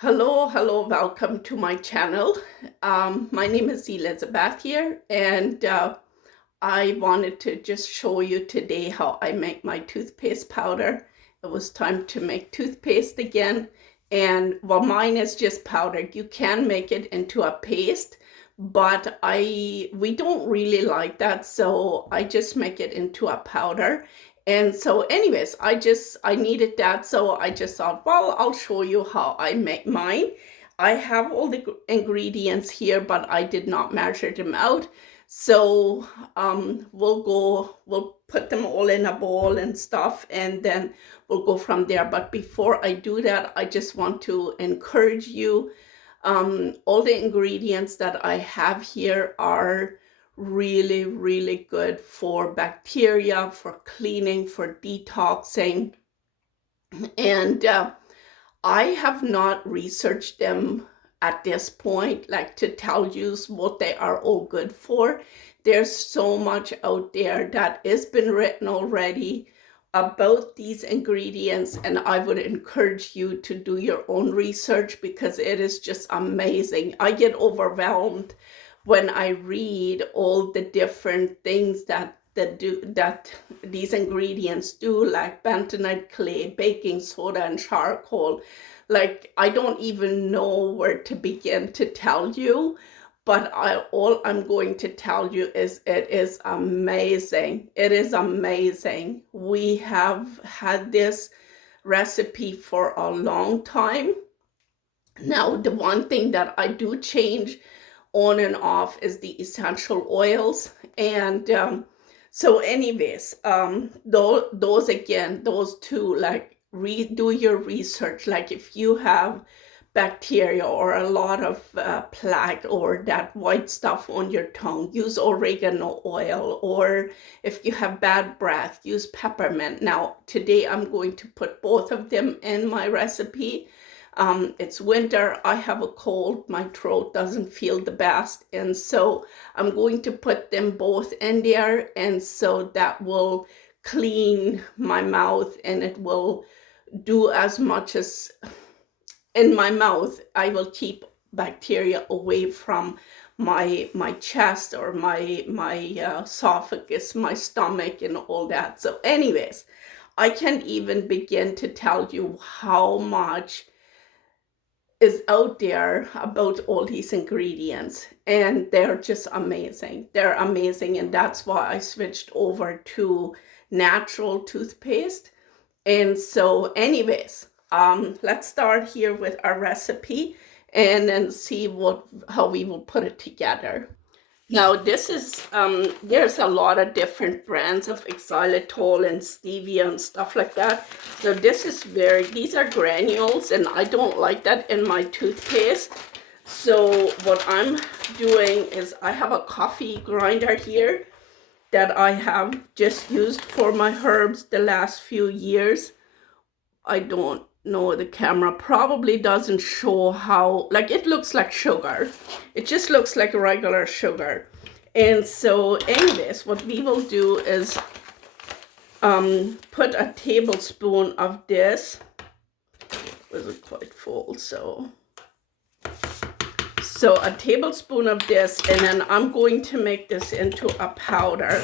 Hello, welcome to my channel. My name is Elizabeth here, and I wanted to just show you today how I make my toothpaste powder. It was time to make toothpaste again, and well, mine is just powdered. You can make it into a paste, but we don't really like that, so I just make it into a powder. And so anyways, I needed that, so I just thought, well, I'll show you how I make mine. I have all the ingredients here, but I did not measure them out. So we'll put them all in a bowl and stuff, and then we'll go from there. But before I do that, I just want to encourage you. All the ingredients that I have here are really good for bacteria, for cleaning, for detoxing. And I have not researched them at this point, like to tell you what they are all good for. There's so much out there that has been written already about these ingredients, and I would encourage you to do your own research because it is just amazing. I get overwhelmed when I read all the different things that these ingredients do, like bentonite clay, baking soda, and charcoal. Like, I don't even know where to begin to tell you, but all I'm going to tell you is it is amazing. It is amazing. We have had this recipe for a long time. Now, the one thing that I do change on and off is the essential oils. And so anyways, those again, those two, like, do your research. Like, if you have bacteria or a lot of plaque or that white stuff on your tongue, use oregano oil. Or if you have bad breath, use peppermint. Now, today I'm going to put both of them in my recipe. It's winter, I have a cold, my throat doesn't feel the best, and so I'm going to put them both in there, and so that will clean my mouth, and it will do as much as in my mouth. I will keep bacteria away from my chest or my esophagus, my stomach, and all that. So anyways, I can't even begin to tell you how much is out there about all these ingredients, and they're just amazing. They're amazing, and that's why I switched over to natural toothpaste. And so anyways, let's start here with our recipe and then see how we will put it together. Now, this is, there's a lot of different brands of xylitol and stevia and stuff like that. So these are granules, and I don't like that in my toothpaste. So what I'm doing is I have a coffee grinder here that I have just used for my herbs the last few years. I don't know, the camera probably doesn't show how, like, it looks like sugar. It just looks like regular sugar. And so anyways, what we will do is put a tablespoon of this. Was it quite full? So a tablespoon of this, and then I'm going to make this into a powder.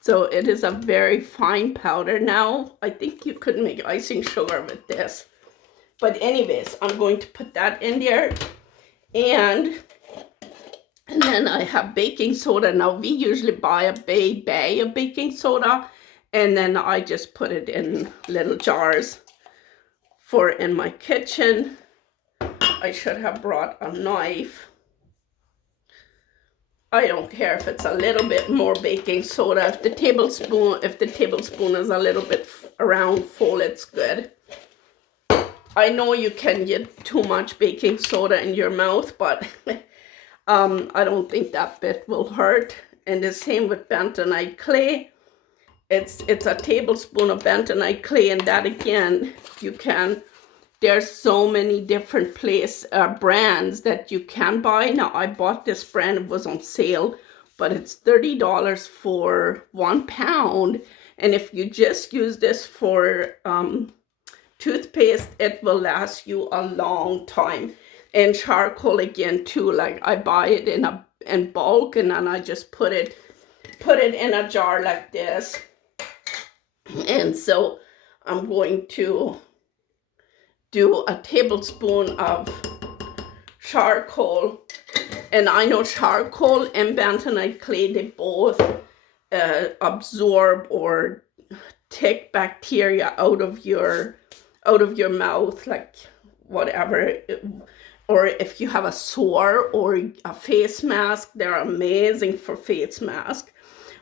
So it is a very fine powder now. I think you could make icing sugar with this. But anyways, I'm going to put that in there. And then I have baking soda. Now, we usually buy a bay of baking soda, and then I just put it in little jars for in my kitchen. I should have brought a knife. I don't care if it's a little bit more baking soda. If the tablespoon is a little bit around full, it's good. I know you can get too much baking soda in your mouth, but I don't think that bit will hurt. And the same with bentonite clay. It's a tablespoon of bentonite clay, and that again, you can. There's so many different brands that you can buy. Now, I bought this brand, it was on sale but it's $30 for 1 pound. And if you just use this for toothpaste, it will last you a long time. And charcoal again too, like I buy it in bulk, and then I just put it in a jar like this. And so I'm going to do a tablespoon of charcoal. And I know charcoal and bentonite clay, they both absorb or take bacteria out of your mouth, like whatever. Or if you have a sore or a face mask, they're amazing for face mask.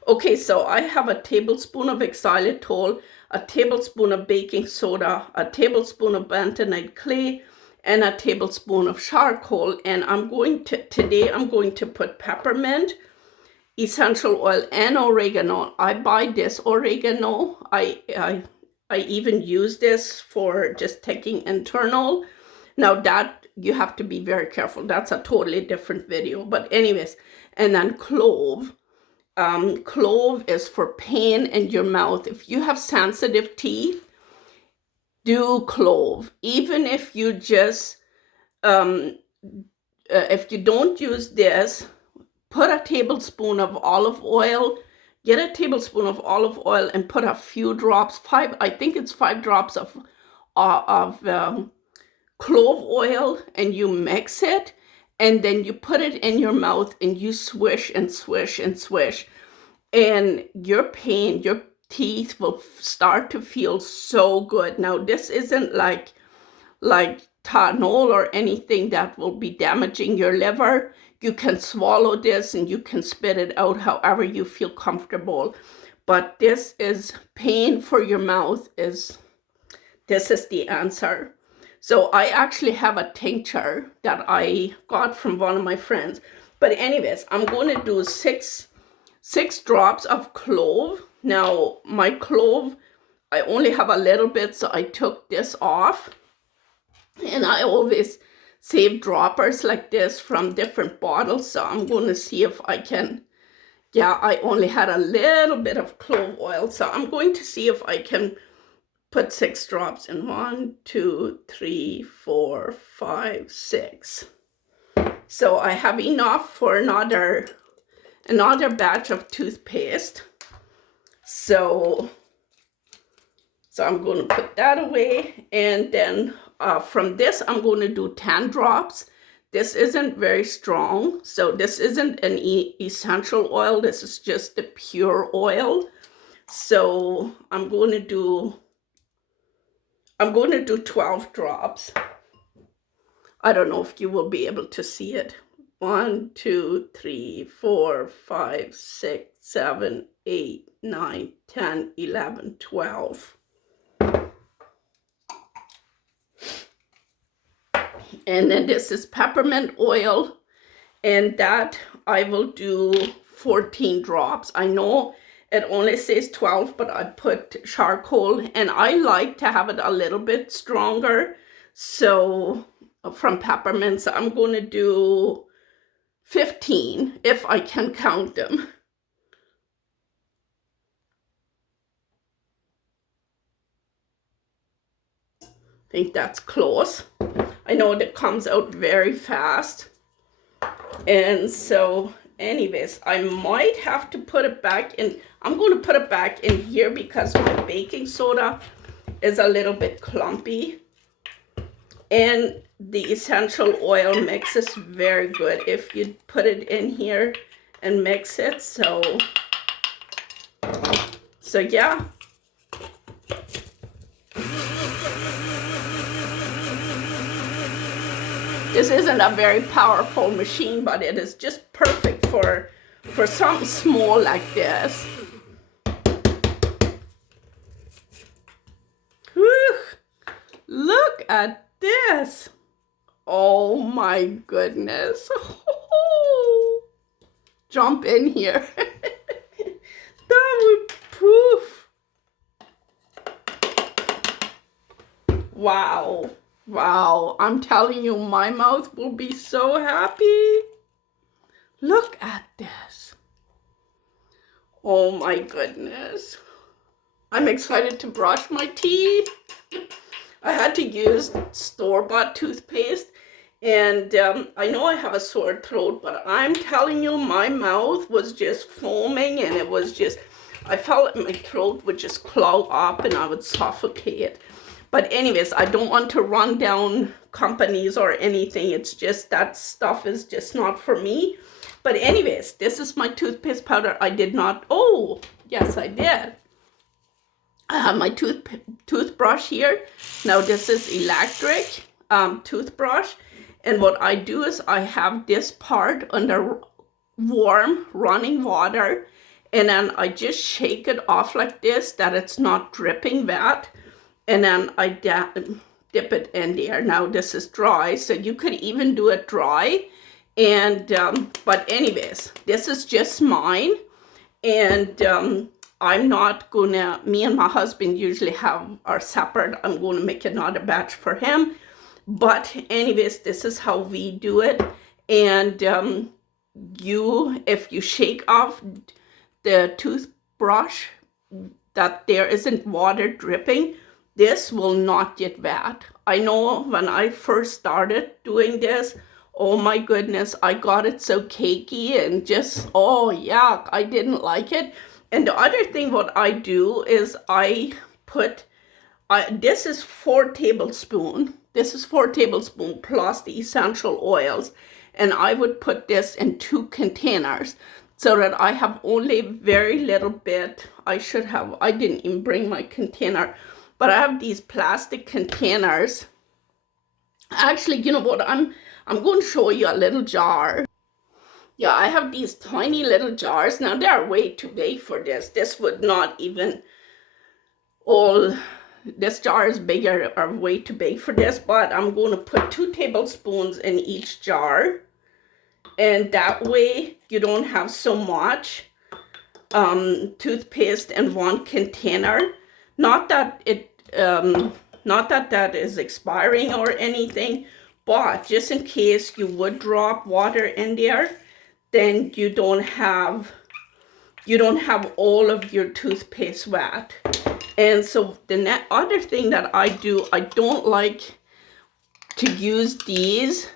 Okay, so I have a tablespoon of xylitol, a tablespoon of baking soda, a tablespoon of bentonite clay, and a tablespoon of charcoal. And today I'm going to put peppermint, essential oil, and oregano. I buy this oregano. I even use this for just taking internal. Now that you have to be very careful. That's a totally different video. But anyways, and then clove. Clove is for pain in your mouth. If you have sensitive teeth, do clove. Even if you just, if you don't use this, put a tablespoon of olive oil. Get a tablespoon of olive oil and put a few drops, I think it's 5 drops of clove oil, and you mix it, and then you put it in your mouth and you swish and swish and swish, and your teeth will start to feel so good. Now this isn't like Tylenol or anything that will be damaging your liver. You can swallow this and you can spit it out however you feel comfortable. But this is pain for your mouth. This is the answer. So I actually have a tincture that I got from one of my friends. But anyways, I'm going to do six drops of clove. Now my clove, I only have a little bit, so I took this off. And I always save droppers like this from different bottles. So I'm going to see if I can, yeah, I only had a little bit of clove oil. So I'm going to see if I can put 6 drops in. 1, 2, 3, 4, 5, 6. So I have enough for another batch of toothpaste. So I'm going to put that away, and then from this I'm going to do 10 drops. This isn't very strong, so this isn't an essential oil. This is just the pure oil. So I'm going to do 12 drops. I don't know if you will be able to see it. 1, 2, 3, 4, 5, 6, 7, 8, 9, 10, 11, 12. And then this is peppermint oil, and that I will do 14 drops. I know it only says 12, but I put charcoal, and I like to have it a little bit stronger. So from peppermint, so I'm going to do 15 if I can count them. I think that's close. I know it comes out very fast. And so anyways, I might have to put it back in. I'm going to put it back in here because my baking soda is a little bit clumpy. And the essential oil mixes very good if you put it in here and mix it. So yeah. This isn't a very powerful machine, but it is just perfect for something small like this. Whew. Look at this. Oh my goodness. Jump in here. That would poof. Wow. Wow, I'm telling you, my mouth will be so happy. Look at this. Oh my goodness. I'm excited to brush my teeth. I had to use store-bought toothpaste, and I know I have a sore throat, but I'm telling you, my mouth was just foaming, and it was just, I felt like my throat would just clog up and I would suffocate. But anyways, I don't want to run down companies or anything. It's just that stuff is just not for me. But anyways, this is my toothpaste powder. I did not, oh, yes, I did. I have my toothbrush here. Now this is electric toothbrush. And what I do is I have this part under warm running water. And then I just shake it off like this, that it's not dripping wet. And then I dip it in there. Now this is dry, so you could even do it dry. And, but anyways, this is just mine. And I'm not gonna, me and my husband usually are separate. I'm gonna make another batch for him. But anyways, this is how we do it. And if you shake off the toothbrush that there isn't water dripping, this will not get wet. I know when I first started doing this, oh my goodness, I got it so cakey and just, oh yuck, I didn't like it. And the other thing what I do is I put, this is 4 tablespoons. This is 4 tablespoons plus the essential oils. And I would put this in 2 containers so that I have only very little bit. I didn't even bring my container, but I have these plastic containers. Actually, you know what, I'm going to show you a little jar. Yeah, I have these tiny little jars. Now, they're way too big for this. This would not even this jar is bigger or way too big for this, but I'm going to put 2 tablespoons in each jar. And that way, you don't have so much toothpaste in one container. Not that that is expiring or anything, but just in case you would drop water in there, then you don't have all of your toothpaste wet. And so the other thing that I do, I don't like to use these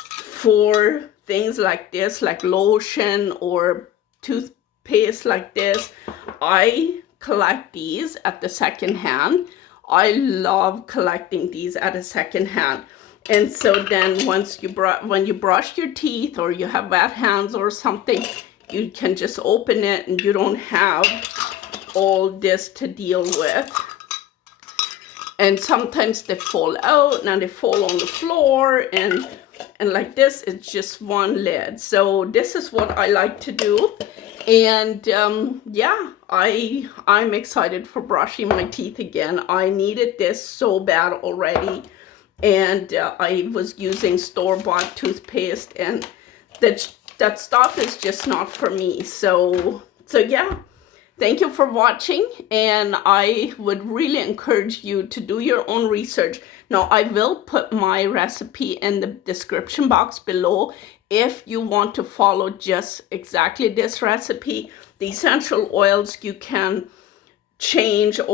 for things like this, like lotion or toothpaste like this. I collect these at the second hand. I love collecting these at a second hand. And so then when you brush your teeth or you have wet hands or something, you can just open it and you don't have all this to deal with. And sometimes they fall out and they fall on the floor, and like this, it's just one lid. So this is what I like to do. And yeah, I'm excited for brushing my teeth again. I needed this so bad already. And I was using store-bought toothpaste, and that stuff is just not for me. So yeah, thank you for watching, and I would really encourage you to do your own research. Now, I will put my recipe in the description box below if you want to follow just exactly this recipe. The essential oils you can change to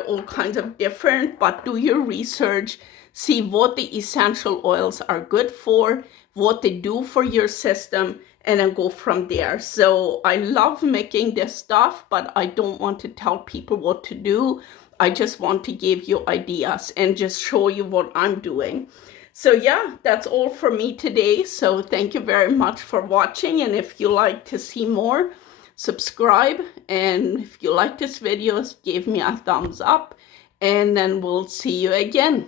all kinds of different, but do your research, see what the essential oils are good for, what they do for your system, and then go from there. So I love making this stuff, but I don't want to tell people what to do. I just want to give you ideas and just show you what I'm doing. So yeah, that's all for me today. So thank you very much for watching, and if you like to see more, subscribe, and if you like this video, give me a thumbs up, and then we'll see you again.